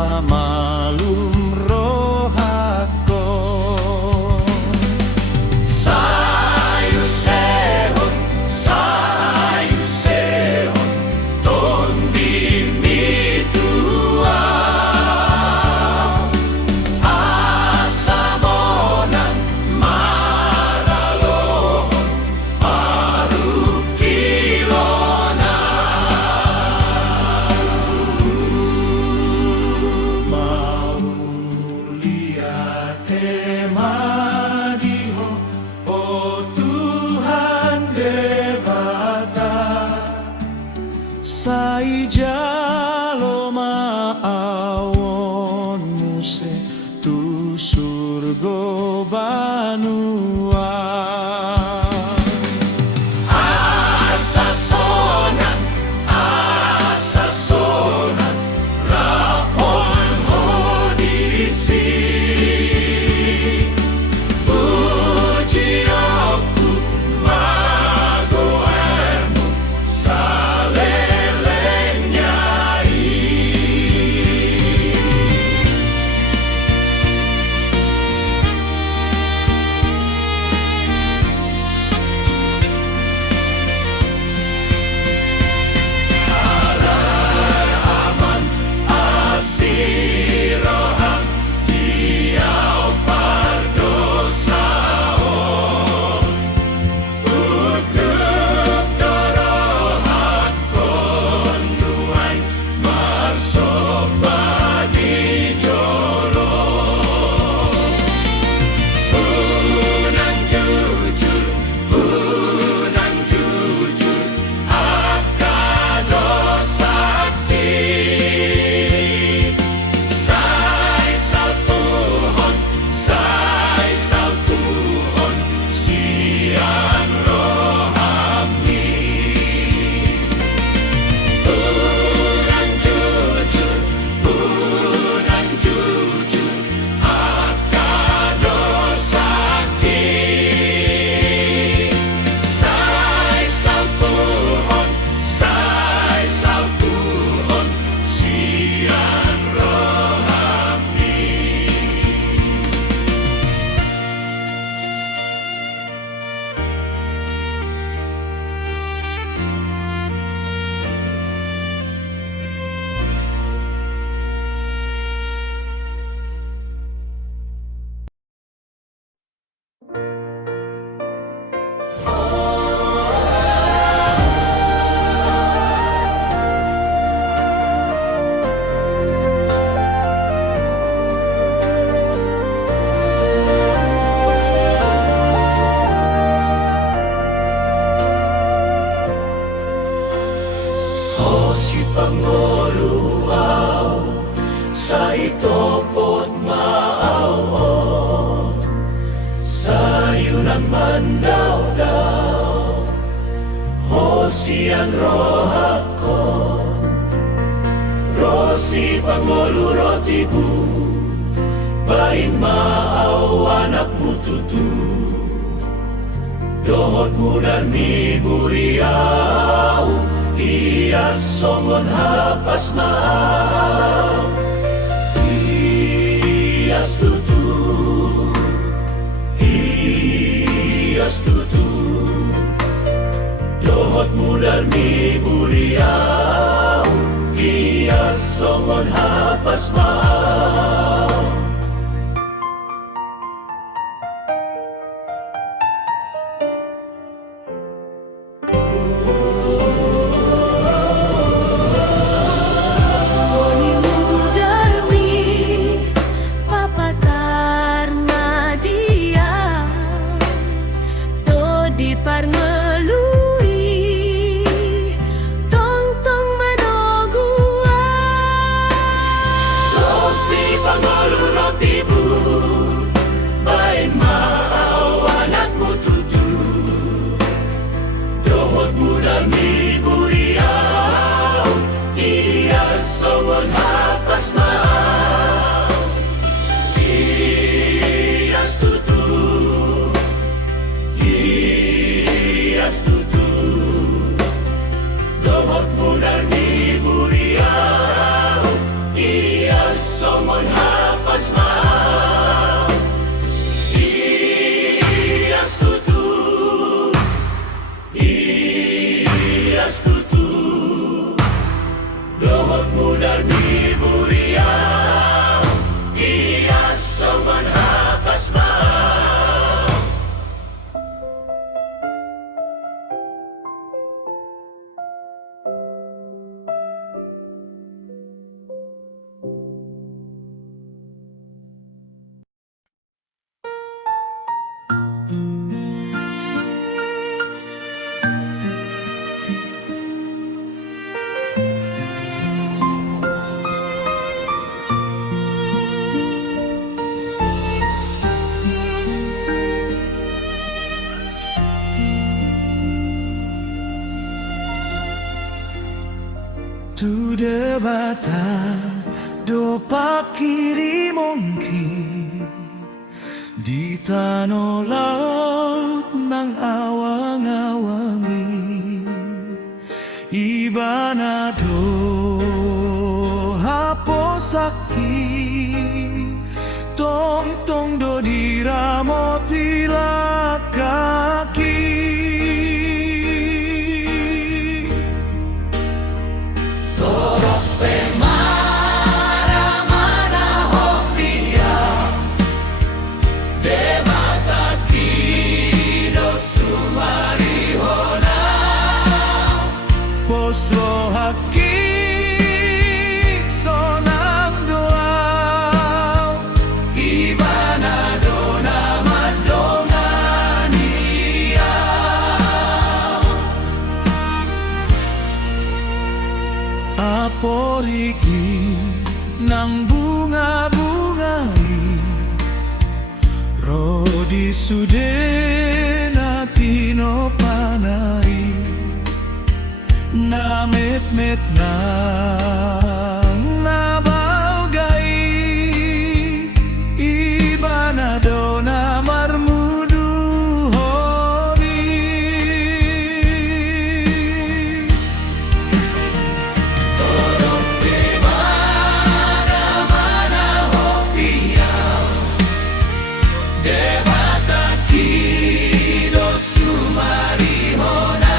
pamalum rohako. Sayu sehon, ton bimitua. Asamonan maralohon, parukilona. Maulia temadiho, oh Tuhan debata. Sai jalo maawon muse tu surgo banua. Asasonan, rapon hodisi. Puji aku magoermu salelenyai. Alai aman asiroham, diau pardosaon. Uduk dorohat konduai, marsopadi jolo. Unang jujur, akadosakti. Sai salpuhon, siang rohami. Unang jujur, akadosakti. Sai salpuhon, siang rohami. O si Panguluaw, sa itopot maaw, sayo naman daw. O siang rohako, rosi Pangulo rotibu, bain maaw anak mututu. Dohot mudan ni buriaw, iyas songon hapas maaw. Iyas tutu, dohot mudan ni buriaw, iyas songon hapas maaw. Oni mudarmi papatar na dia, to di parngelui tong manogua. Rosi debata do pakiri mongki di tanah laut ng awang-awangi ibana do haposaki tong-tong do diramoti kaki Posro haki sonang doa ibana dona madongania aporiki nang bunga-bungai rodi sudena pinopanai na met-met na nabalgay iba na do na marmuduhoni torong di mana hopia debata kido sumarihona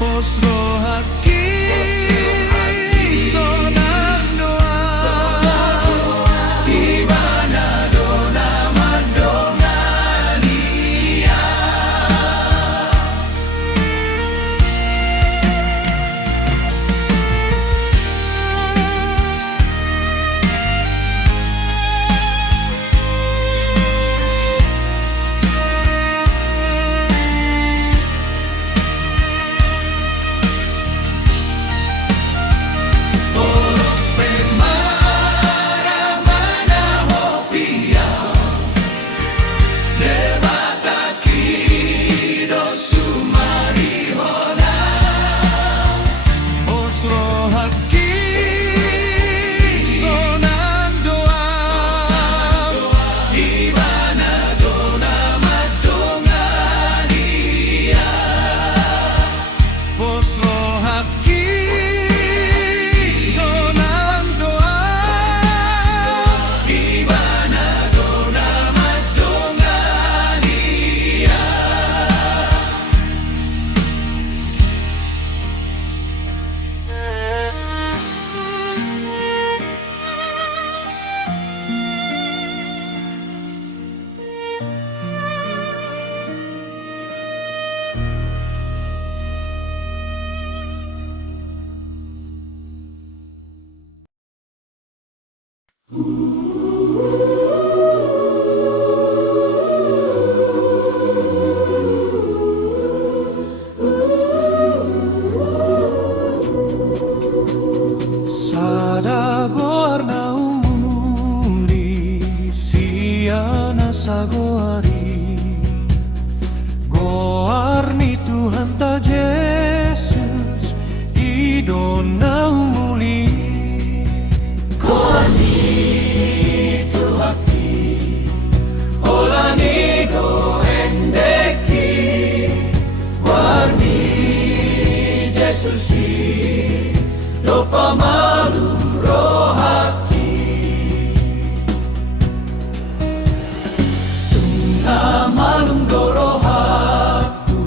Posro haki sonang doa ibana dona madongania Sada guarna umuli siana sagoari Goarni Tuhan ta Yesus idona umuli Goarni Tuhaki olani go endeki Warni Yesusi dopa malum rohaki Tunga malum dorohaku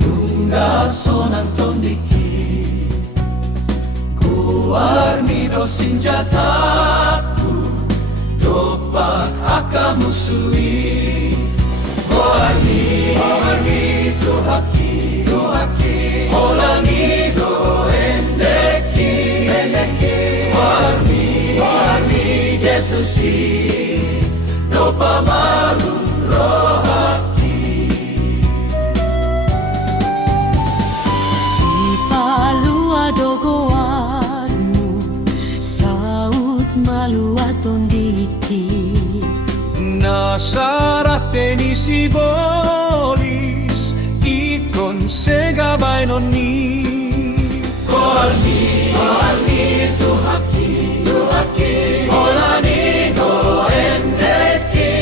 Nungga sonan tondiki Kuarni do senjataku Dopak akamusui Warni Tuhaki Olangi do endeki Warni Yesusi dopa malum rohaki Si palua dogoarmu saut malua tondiki Nasarate ni sibolis ikon segabay noni Warni Doani tuhaki Olani doendeki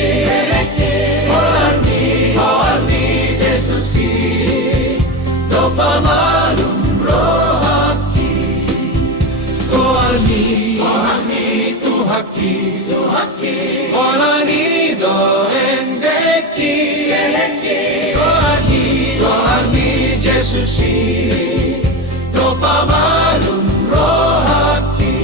Olani Jesusi Dopamanum rohaki Doani tuhaki Olani doendeki Doani Jesusi Dopamanum rohaki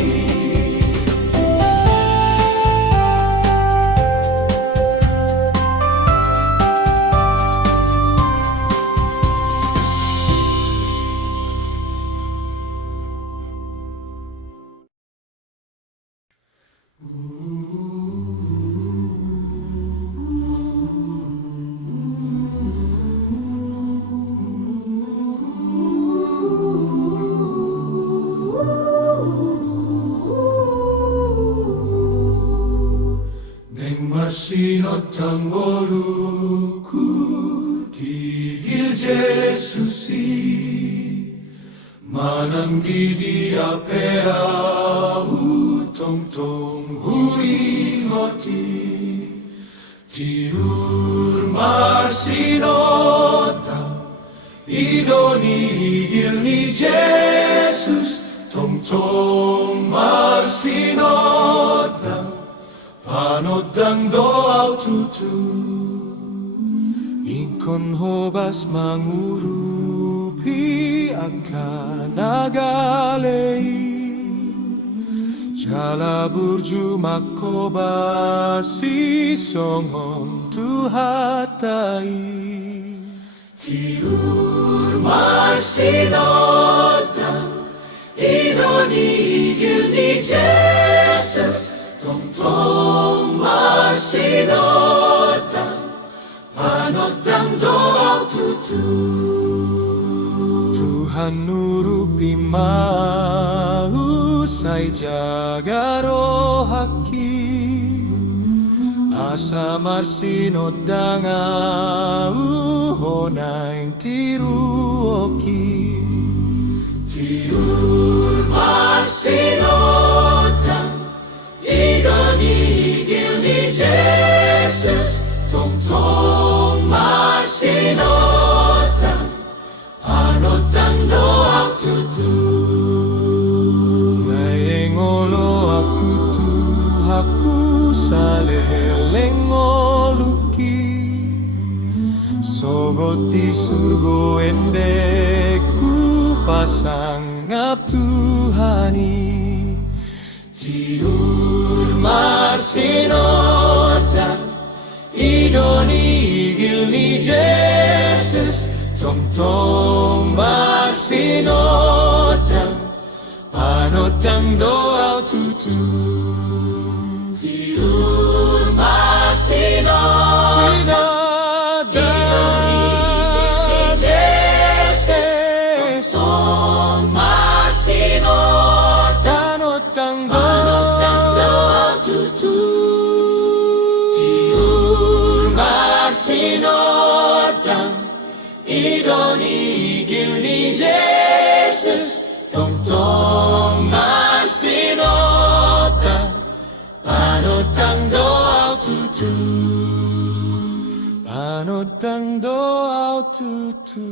Neng marsinot ang boluku tigil Jesusi manang didi apea utong tong huingoti tiur marsinota idoni igil ni Jesus tong tong marsinota panotang doa tutu Inkon hobas mangurupi akan nagalei Jala burju makobasi songom tuhatai Tiur marsinota idoni igil ni Jesus Tong marsinota panotang doa tutu Tuhan nurupi mausai jaga rohaki asa marsinot dangau honaing tiruoki tiur marsinota idoni igil ni Jesus tong marsinota panotang doa tutu Maengolo aku tuhaku salelengoluki Sogoti surgo endeku pasangap Tuhani Tiur marsinota idoni igil ni Jesus tong marsinota panotang doa tutu Tiur marsinota idoni igil ni Jesus tong marsinota panotang doa tutu Tiur marsinota idoni igil ni Jesus tong marsinota panotang doa tutu panotang doa tutu